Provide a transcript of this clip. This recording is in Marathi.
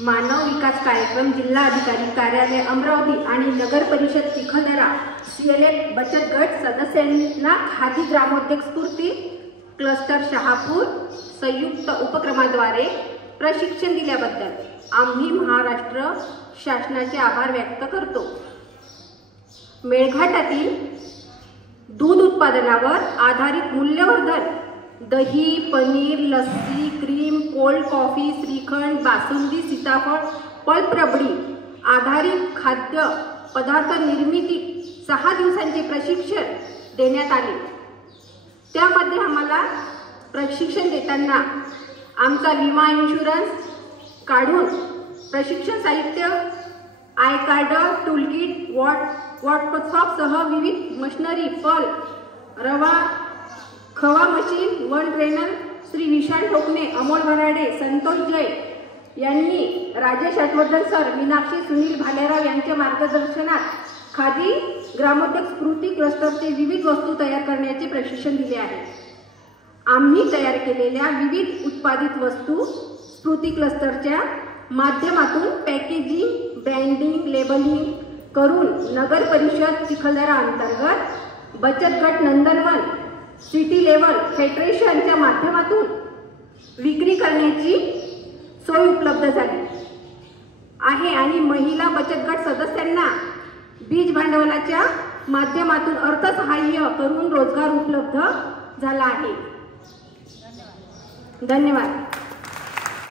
मानव विकास कार्यक्रम जिल्हा अधिकारी कार्यालय अमरावती आणि नगर परिषद चिखलदरा CLF बचत गट सदस्यांना खादी ग्रामोद्योग स्फूर्ती क्लस्टर शहापूर संयुक्त उपक्रमाद्वारे प्रशिक्षण दिल्याबद्दल आम्ही महाराष्ट्र शासनाचे आभार व्यक्त करतो। मेळघाटातील दूध उत्पादनावर आधारित मूल्यवर्धन दही, paneer, lassi, cream, cold coffee, shrikhand, basundi, सीताफळ, पल्प रबडी आधारित खाद्य पदार्थ निर्मिती 6 दिवसांचे प्रशिक्षण देण्यात आले। त्यामध्ये आम्हाला प्रशिक्षण देताना आमचा विमा इन्शुरन्स काढून प्रशिक्षण साहित्य आय कार्ड, टूलकिट, वर्कशॉपसह विविध मशिनरी, फल, रवा, खवा machine, one trainer Shri Vishal ठोकणे, Amol Bharade, Santosh जय यांनी, राजेश हर्षवर्धन सर, मीनाक्षी सुनील भालेराव यांच्या मार्गदर्शनात खादी ग्रामोद्योग स्फूर्ती क्लस्टरचे विविध वस्तू तयार करण्याचे प्रशिक्षण दिले आहे। आम्ही तयार केलेल्या विविध उत्पादित वस्तू स्फूर्ती क्लस्टरच्या माध्यमातून पॅकेजिंग, ब्रँडिंग, लेबलिंग करून नगर परिषद चिखलदरा अंतर्गत बचत गट नंदनवन सिटी लेवल फेडरेशनच्या माध्यमातून विक्री करण्याची सोय उपलब्ध झाली आहे आणि महिला बचत गट सदस्यांना बीज भांडवलाच्या माध्यमातून अर्थसहाय्य करून रोजगार उपलब्ध झाला आहे। धन्यवाद।